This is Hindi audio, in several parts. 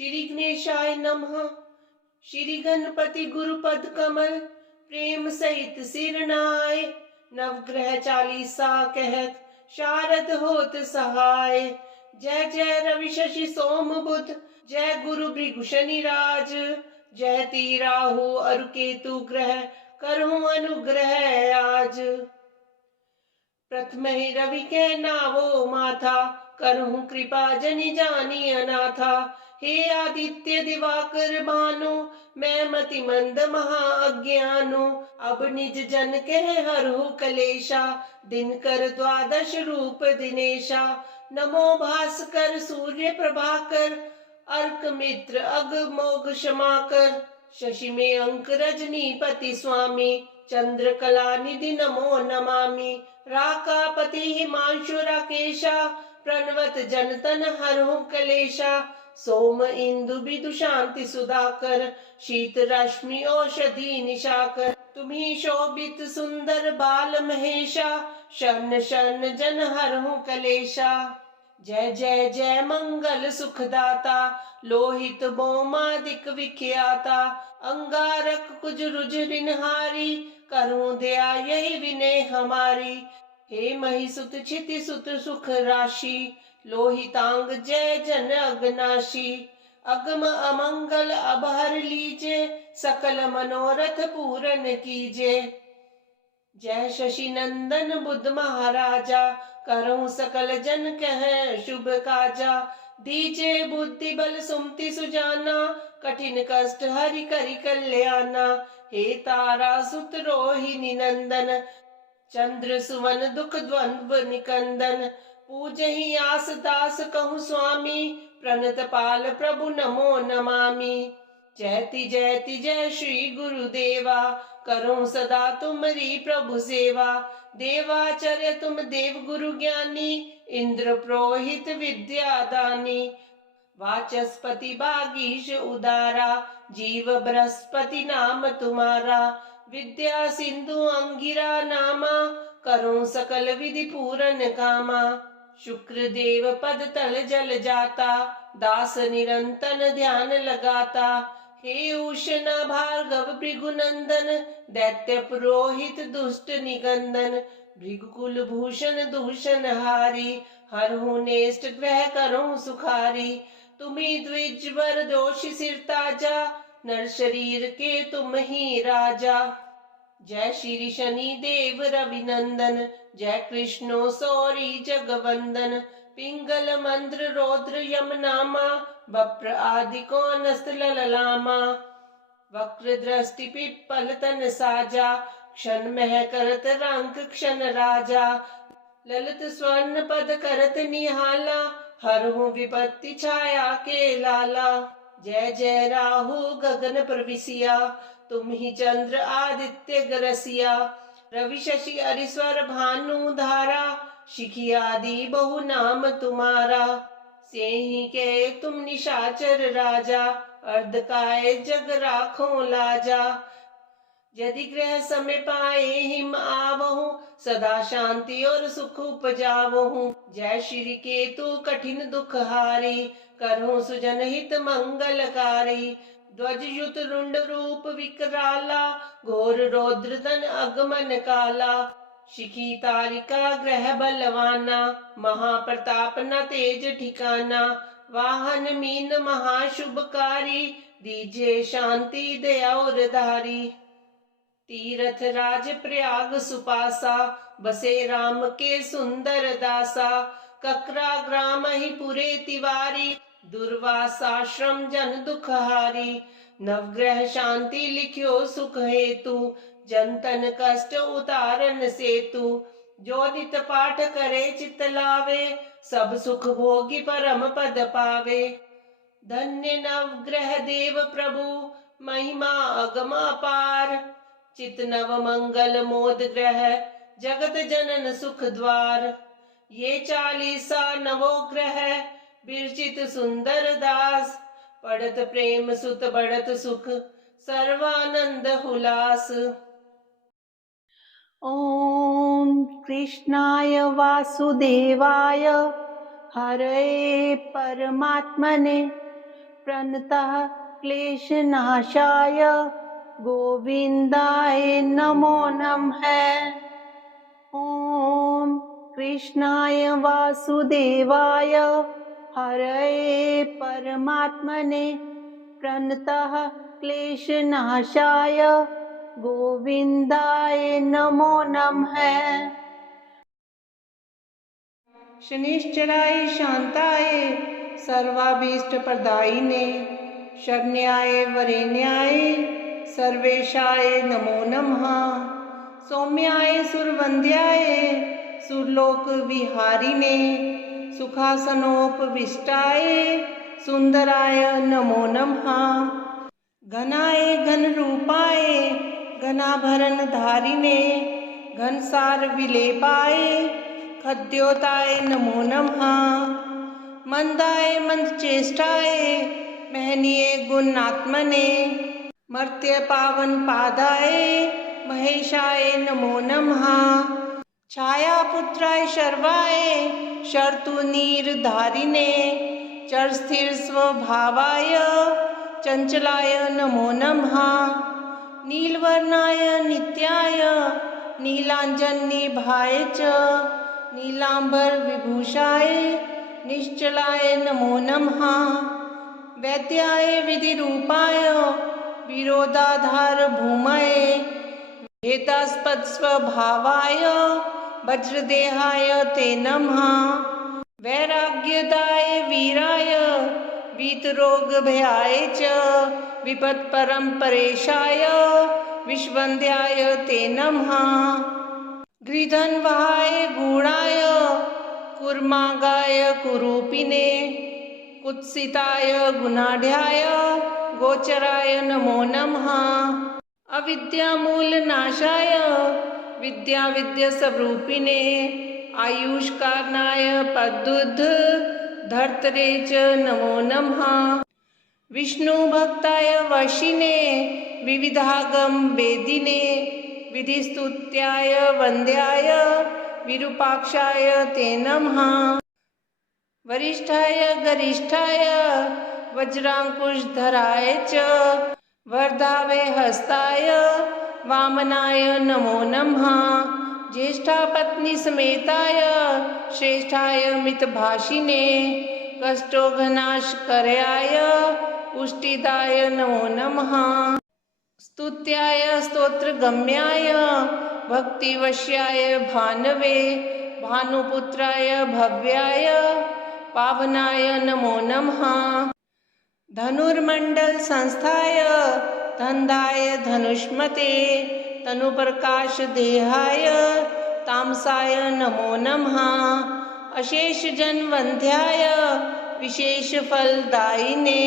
श्री गणेशाय नमः। श्री गणपति गुरुपद कमल प्रेम सहित सिरनाय। नवग्रह चालीसा कहत शारद होत सहाय। जय जय रवि शशि सोम बुध, जय गुरु भृगु शनि राज। जय ती राहु अरु केतु ग्रह, करहु अनुग्रह आज। प्रथम ही रवि के नावो माथा, करहु कृपा जनि जानी अनाथा। हे आदित्य दिवाकर भानु, मैं मति मंद महा अज्ञानु। अब निज जन कह हरहु कलेशा, दिनकर द्वादश रूप दिनेशा। नमो भास्कर सूर्य प्रभाकर, अर्क मित्र अग मोघ क्षमाकर। शशि में अंक रजनीपति स्वामी, चंद्र कला निधि नमो नमामि। राकापति हिमांशु राकेशा, प्रणवत जनतन हरहु कलेशा। सोम इंदु बिदु शांति सुधाकर, शीत रश्मि औषधि निशाकर। तुम्ही शोभित सुंदर बाल महेशा, शरण शरण जन हरहु कलेशा। जय जय जय मंगल सुखदाता, लोहित बोमादिक विख्याता। अंगारक कुज रुज रिनहारी, करूं दया यही विनय हमारी। हे महिसुत क्षिति सुत सुख राशि, लोहितांग जय जन अगनाशी। अगम अमंगल अब हर लीजे, सकल मनोरथ पूरन कीजे। जय शशि नंदन बुद्ध महाराजा, करहु सकल जन कह शुभ काजा। दीजे बुद्धि बल सुमति सुजाना, कठिन कष्ट हरि करि कल्याणा। हे तारा सुत रोहिणी नंदन, चंद्र सुवन दुख द्वंद्व निकंदन। पूजहि आस दास कहु स्वामी, प्रणत पाल प्रभु नमो नमामि। जयति जयति जय श्री गुरुदेवा, करूं सदा तुमरी प्रभु सेवा। देवाचर्य तुम देव गुरु ज्ञानी, इंद्र पुरोहित विद्या दानी। वाचस्पति बागीश उदारा, जीव बृहस्पति नाम तुम्हारा। विद्या सिंधु अंगिरा नामा, करूं सकल विधि पूरन कामा। शुक्र देव पद तल जल जाता, दास निरंतन ध्यान लगाता। हे उषना भार्गव भृगुनंदन, दैत्य पुरोहित दुष्ट निकंदन। भृगुकुल भूषण दूषण हारी, हरहु नेष्ट ग्रह करहु सुखारी। तुम्ही द्विजवर दोषी सिर ताजा, नर शरीर के तुम ही राजा। जय श्री शनि देव रविनंदन, जय कृष्णो सौरी जगवंदन। पिंगल मंद्र रौद्र यम नामा, वप्र आदि को नस्त लललामा। वक्र दृष्टि पिप्पल तन साजा, क्षण मह करत रंक क्षण राजा। ललित स्वर्ण पद करत निहाला, हरहु विपत्ति छाया के लाला। जय जय राहु गगन प्रविशिया, तुम ही चंद्र आदित्य गरसिया। रवि शशि अरिस्वर भानु धारा, शिखी आदि बहु नाम तुम्हारा। सेहि के तुम निशाचर राजा, अर्धकाय जग राखो लाजा। यदि ग्रह समय पाए हिम आवहु, सदा शांति और सुख उपजावहु। जय श्री केतु कठिन दुख हारी, करहु सुजन हित मंगलकारी। ध्वज युत रुंड रूप विकराला, घोर रौद्र तन अगमन काला। शिखी तारिका ग्रह बलवाना, महाप्रताप न तेज ठिकाना। वाहन मीन महाशुभकारी, दीजे शांति दया और धारी। तीरथ राज प्रयाग सुपासा, बसे राम के सुंदर दासा। ककरा ग्राम ही पुरे तिवारी, दुर्वासाश्रम जन दुखहारी। नवग्रह शांति लिख्यो सुख हेतु, जनतन कष्ट उतारन सेतु। जो नित पाठ करे चित लावे, सब सुख भोगी परम पद पावे। धन्य नवग्रह देव प्रभु, महिमा अगम अपार। चित नव मंगल मोद ग्रह, जगत जनन सुख द्वार। ये चालीसा नवो ग्रह, बिरचित सुंदर दास। पढ़त प्रेम सुत बढ़त सुख, सर्वानंद हुलास। ओम कृष्णाय वासुदेवाय, हरे परमात्मने प्रणतः क्लेशनाशाय गोविन्दाय नमो नमः। ॐ कृष्णाय वासुदेवाय हरये परमात्मने प्रणतः क्लेशनाशाय गोविन्दाय नमो नमः। शनिश्चराय शांताय सर्वाभीष्ट प्रदायिने शरण्याय वरेण्याय सर्वेशाय नमो नमः। सौम्याय सुरवन्द्याय सुरलोक विहारिणे सुखासनोपविष्टाय सुंदराय नमो नमः। घनाय घन रूपाय घनाभरण धारिणे घनसार विलेपाय खद्योताय नमो नमः। मंदाय मंद चेष्टाय महनीय गुणात्मने मर्त्य पावन पादाय महेशाय नमो नमः। छाया पुत्राय शर्वाय शर्तु नीर धारिणे चर स्थिर स्वभावाय चंचलाय नमो नमः। नीलवर्णाय नित्याय नीलांजन निभाय च नीलांबर विभूषाय निश्चलाय नमो नमः। वैद्याय विधिरूपाय विरोधाधार भूमये भेदास्पद स्वभावाय वज्रदेहाय ते नमः। वैराग्यदाय वीराय वीतरोग भयाय च विपत् परम परेशाय विश्वंध्याय ते नमः। गृधन्वहाय गूढ़ाय कुर्मागाय कुरूपिणे कुत्सिताय गुणाढ्याय गोचराय नमो नमः। अविद्यामूल नाशाय विद्या विद्या स्वरूपिणे आयुष्कारणाय पदुद्ध धर्तरे च नमो नमः। विष्णु भक्ताय वशिने विविधागम वेदिने विधिस्तुत्याय वन्द्याय विरूपाक्षाय ते नमः। वरिष्ठाय गरिष्ठाय वज्रांकुशधराय च वर्धावे हस्ताय वामनाय नमो नमः। ज्येष्ठा पत्नी समेताय श्रेष्ठाय मितभाषिने कष्टोघनाशकराय पुष्टिदाय नमो नमः। स्तुत्याय स्तोत्रगम्याय भक्तिवश्याय भानवे भानुपुत्राय भव्याय पावनाय नमो नमः। धनुर्मंडल संस्थाय धन्धाय धनुष्मते तनुप्रकाश देहाय तामसाय नमो नमः। अशेष जनवंध्याय विशेष फलदायिने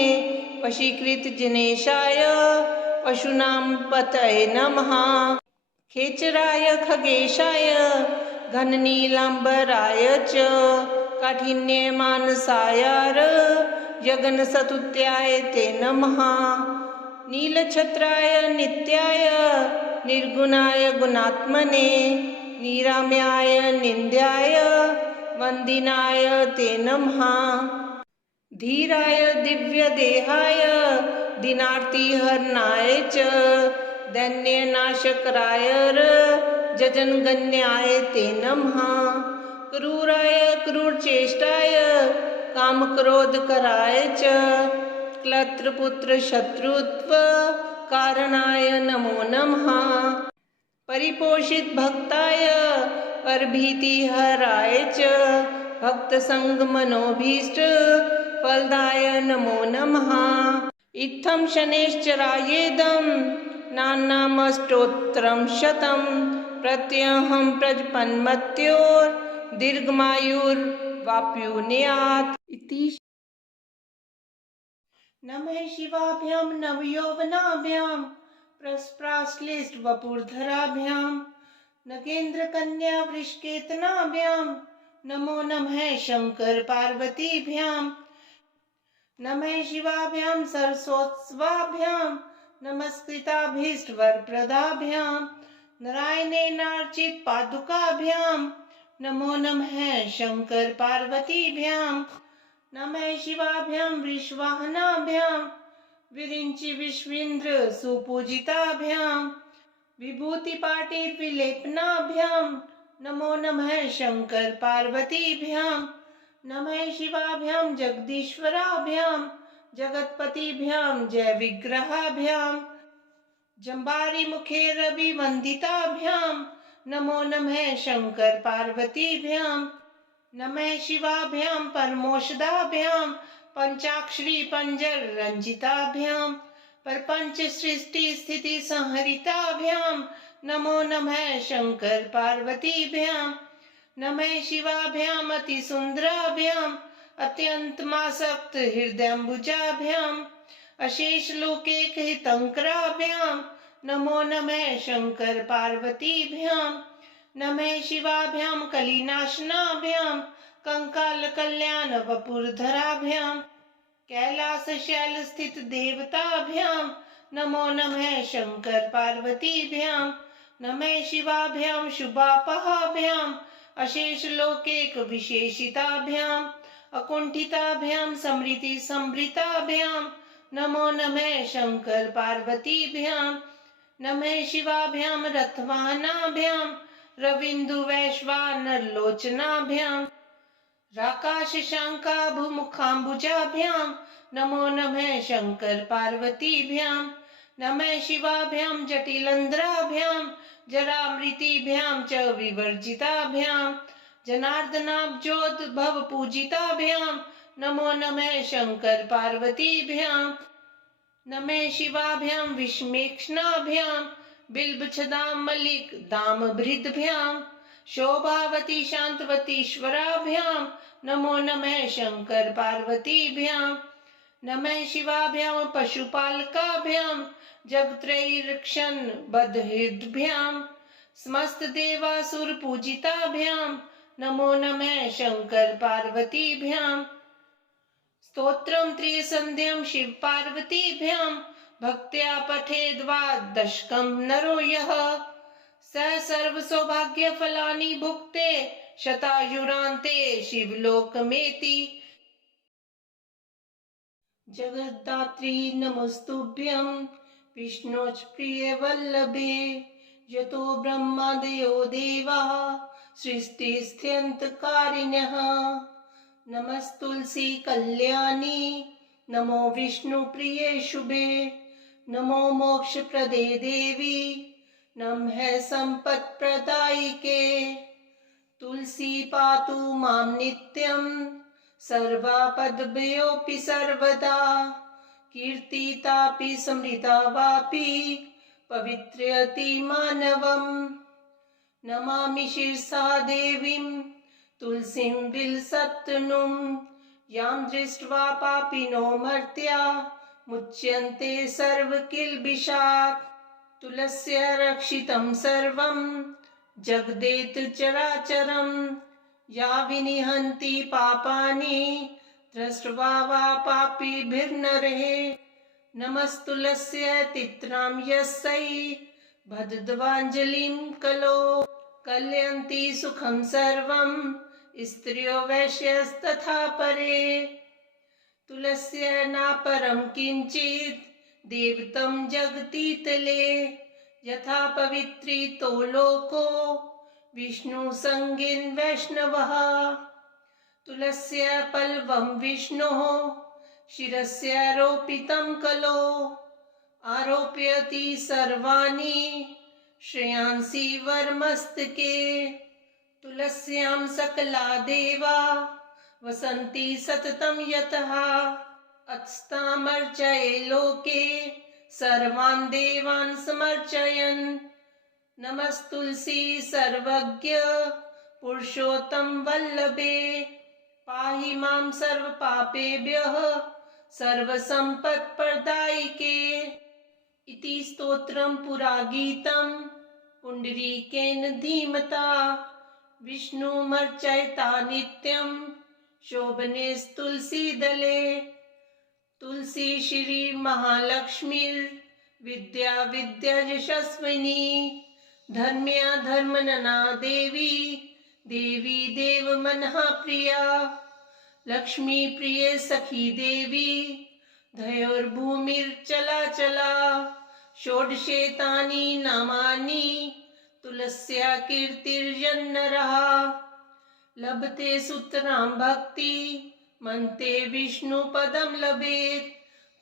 वशीकृत जनेशाय पशूनां पतये नमः। खेचराय खगेशाय घननीलांबराय च काठिन्य मानसायार जगन्सतुत्याय ते नमः। नीलछत्राय नित्याय निर्गुणाय गुणात्मने निराम्याय निन्द्याय वन्दिनाय ते नमः। धीराय दिव्यदेहाय दीनार्तिहरणाय च दैन्यनाशकराय जजनगण्याय ते नमः। क्रूराय क्रूरचेष्टाय कामक्रोधकराय च क्लत्रपुत्र शत्रुत्व कारणाय नमो नमः। परिपोषित भक्ताय परभीतिहराय च भक्तसंग मनोभीष्ट फलदाय नमो नमः। इत्थं शनैश्चरायेदं नान्नामष्टोत्तरं शतं प्रत्यहं प्रजपन्मत्योर्दीर्घमायुर्वाप्युर्यात् इति। नमः शिवाभ्यां नवयौवनाभ्यां प्रस्प्राश्लिष्टवपुर्धराभ्यां नगेन्द्रकन्या वृषकेतनाभ्यां नमो नमः शंकर पार्वतीभ्यां। नमः शिवाभ्यां सरस्वत्स्वाभ्यां नमस्कृताभीष्टवरप्रदाभ्यां नारायणेनार्चित पादुकाभ्यां नमो नमः शंकर पार्वतीभ्यां। नमः शिवाभ्यां विश्वाहनाभ्यां विरिञ्चि विश्वेन्द्र सुपूजिताभ्यां विभूतिपाटिर्विलेपनाभ्यां नमो नमः शंकर पार्वतीभ्यां नमः शिवाभ्यां जगदीश्वराभ्यां जगत्पतिभ्यां जय विग्रहाभ्यां जम्बारी मुखे रवि वंदिताभ्यां नमो नमः शंकर पार्वतीभ्यां नमः शिवाभ्यां परमोषदाभ्यां पंचाक्षरी पंजर रंजिताभ्यां परपंच सृष्टि स्थिति संहरिताभ्यां नमो नमः शंकर पार्वतीभ्यां नमः शिवाभ्यां अति सुंदराभ्यां अत्यंतमासक्त हृदयंबुजाभ्यां अशेष लोकेक हितंकराभ्यां नमो नमः शंकर पार्वतीभ्यां नमः शिवाभ्यां कलिनाशनाभ्यां कंकाल कल्याण वपुरधराभ्यां कैलास शैल स्थित देवताभ्यां नमो नमः शंकर पार्वतीभ्यां नमः शिवाभ्यां शुभापहाभ्यां अशेष लोकेक विशेषिताभ्यां अकुंठिताभ्यां समृति समृताभ्यां नमो नमः शंकर पार्वतीभ्यां नमः शिवाभ्यां रथवाहनाभ्यां रविन्दु वैश्वानर लोचनाभ्यां राकाश शांकाभुमुखाम्बुजाभ्यां नमो नमः शंकर पार्वतीभ्यां नमः शिवाभ्यां जटिलंध्राभ्यां जरामृतिभ्यां च विवर्जिताभ्यां जनार्दनाब्जोद्भव पूजिताभ्यां नमो नमः शंकर पार्वतीभ्यां नमः शिवाभ्यां विष्मेक्षणाभ्यां बिल्बछदां मलिक दामभृद्भ्यां शोभावती शांतवतीश्वराभ्यां नमो नमः शंकर पार्वतीभ्यां नमः शिवाभ्यां पशुपालकाभ्यां जगत्रयीरक्षन् बद्धहृद्भ्यां समस्त देवासुर पूजिताभ्यां नमो नमः शंकर पार्वतीभ्यां स्तोत्रं त्रिसन्ध्यं शिव पार्वतीभ्यां भक्त्या पठेद्वा दशकं नरो यः स सर्व सौभाग्य फलानि भुक्ते शतायुरान्ते शिवलोकमेति जगद्धात्री नमस्तुभ्यं विष्णोच प्रिय वल्लभे यतो ब्रह्मादयो देवाः सृष्टिस्थित्यन्तकारिण्यः नमस्तुलसी कल्याणी नमो विष्णुप्रिये शुभे नमो मोक्षप्रदे देवी नमः सम्पत्प्रदायिके तुलसी पातु मां नित्यं सर्वापद्भ्योऽपि सर्वदा कीर्तितापि समृता वापि पवित्रयति मानवम् नमामि शिरसा देवीं तुलसीं विलसत्तनुं यां दृष्ट्वा पापिनो मर्त्या मुच्यन्ते सर्वकिल्बिषात् तुलस्या रक्षितं सर्वं जगदेत चराचरं या विनिहन्ति पापानि दृष्ट्वा वा पापिभिर्नरः नमस्तुलस्यै तित्रां यस्यै भदध्वाञ्जलिं कलो कलयन्ति सुखं सर्वं स्त्रियो वैश्यस्तथा परे तुलस्यै नापरं किञ्चित् देवतं जगतीतले यथा पवित्रितो लोको विष्णुसङ्गेन वैष्णवः तुलस्यै पल्लवं विष्णोः शिरस्यारोपितं कलो आरोपयति सर्वाणि श्रेयांसि वरमस्तके तुलस्यां सकला देवा वसन्ति सततं यतः अत्स्तामर्चये लोके सर्वान् देवान् समर्चयन् नमस्तुलसी सर्वज्ञ पुरुषोत्तम वल्लभे पाहि मां सर्वपापेभ्यः सर्वसम्पत्प्रदायिके इति स्तोत्रं पुरा गीतं पुण्डरीकेन धीमता विष्णुमर्चयता नित्यं शोभनेस्तुलसीदले तुलसी श्री महालक्ष्मीर्विद्या विद्या यशस्विनी धर्म्या धर्मनना देवी देवी देवमनः प्रिया लक्ष्मी प्रिय सखी देवी धयोर्भूमिर्चला चला षोडशेतानि नामानि तुलस्या कीर्तिर्जन्नरः लभते सुतरां भक्ति मन्ते विष्णुपदं लभेत्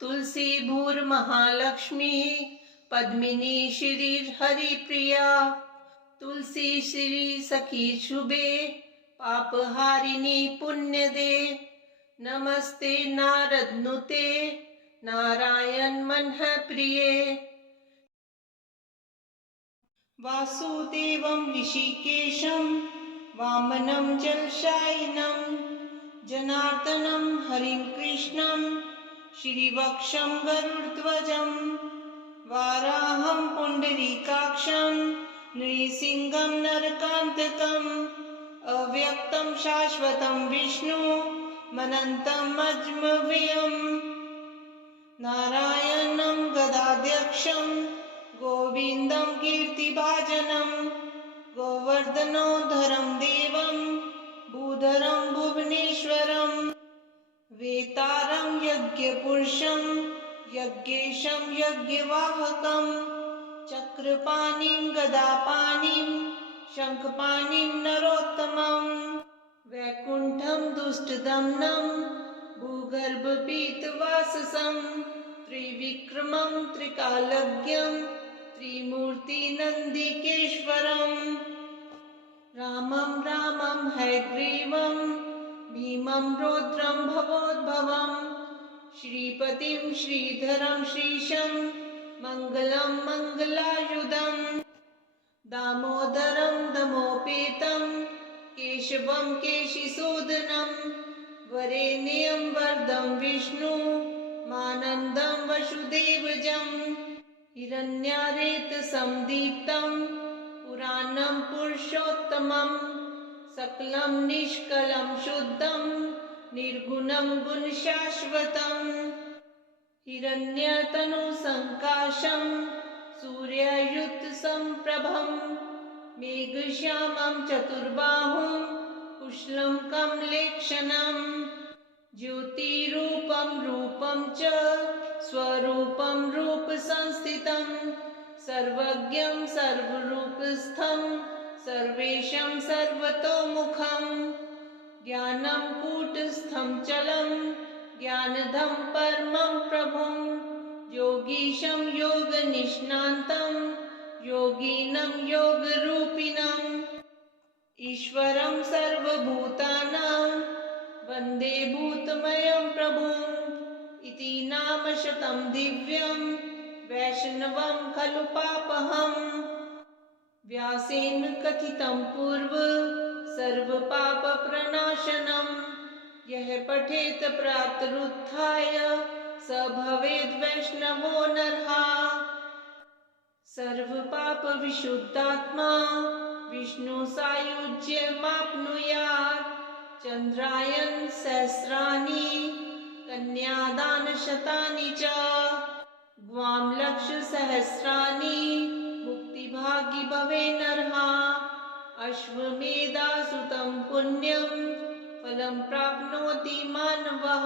तुलसी भूर्महालक्ष्मी पद्मिनी श्रीहरिप्रिया तुलसी श्री सखी शुभे पापहारिणी पुण्यदे नमस्ते नारदनुते नारायण मनः प्रिये वासुदेवं ऋषिकेशं वामनं जलशायिनं जनार्दनं हरिं कृष्णं श्रीवक्षं गरुडध्वजं वाराहं पुण्डरीकाक्षं नृसिंहं नरकान्तकम् अव्यक्तं शाश्वतं विष्णु मनन्तं अजमव्ययम् नारायणं गदाध्यक्षं गोविन्दं कीर्तिभाजनं गोवर्धनोद्धरं देवं भूधरं भुवनेश्वरं वेतारं यज्ञपुरुषं यज्ञेशं यज्ञवाहकं चक्रपाणिं गदापाणिं शङ्खपाणिं नरोत्तमं वैकुण्ठं दुष्टदमनं भूगर्भपीतवाससं त्रिविक्रमं त्रिकालज्ञं त्रिमूर्तिनन्दिकेश्वरं रामं रामं हयग्रीवं भीमं रौद्रं भवोद्भवं श्रीपतिं श्रीधरं श्रीशं मङ्गलं मङ्गलायुधं दामोदरं दमोपेतं केशवं केशिसूदनं वरेण्यं वरदं विष्णु मानन्दं वसुदेवजं हिरण्यारेतसंदीप्तं पुराणं पुरुषोत्तमं सकलं निष्कलं शुद्धं निर्गुणं गुणशाश्वतं हिरण्यतनुसङ्काशं सूर्यायुतसम्प्रभं मेघश्यामं चतुर्बाहुं कुशलं कमलेक्षणं ज्योतिरूपं रूपं च स्वरूपं रूपसंस्थितं सर्वज्ञं सर्वरूपस्थं सर्वेशं सर्वतोमुखं ज्ञानं कूटस्थं चलं ज्ञानदं परमं प्रभुं योगीशं योगनिष्णान्तं योगिनं योगरूपिणम् ईश्वरं सर्वभूतानां वन्दे भूतमयं प्रभुम् इति नामशतं दिव्यं वैष्णवं खलु पापहम् व्यासेन कथितं पूर्व सर्वपापप्रणाशनं यः पठेत प्रातरुत्थाय स भवेद् वैष्णवो नरः सर्वपापविशुद्धात्मा विष्णुसायुज्यमाप्नुयात् चन्द्रायण सहस्राणि कन्यादानशतानि च ग्वां लक्षसहस्राणि मुक्तिभागी भवे नरः अश्वमेधासुतं पुण्यं फलं प्राप्नोति मानवः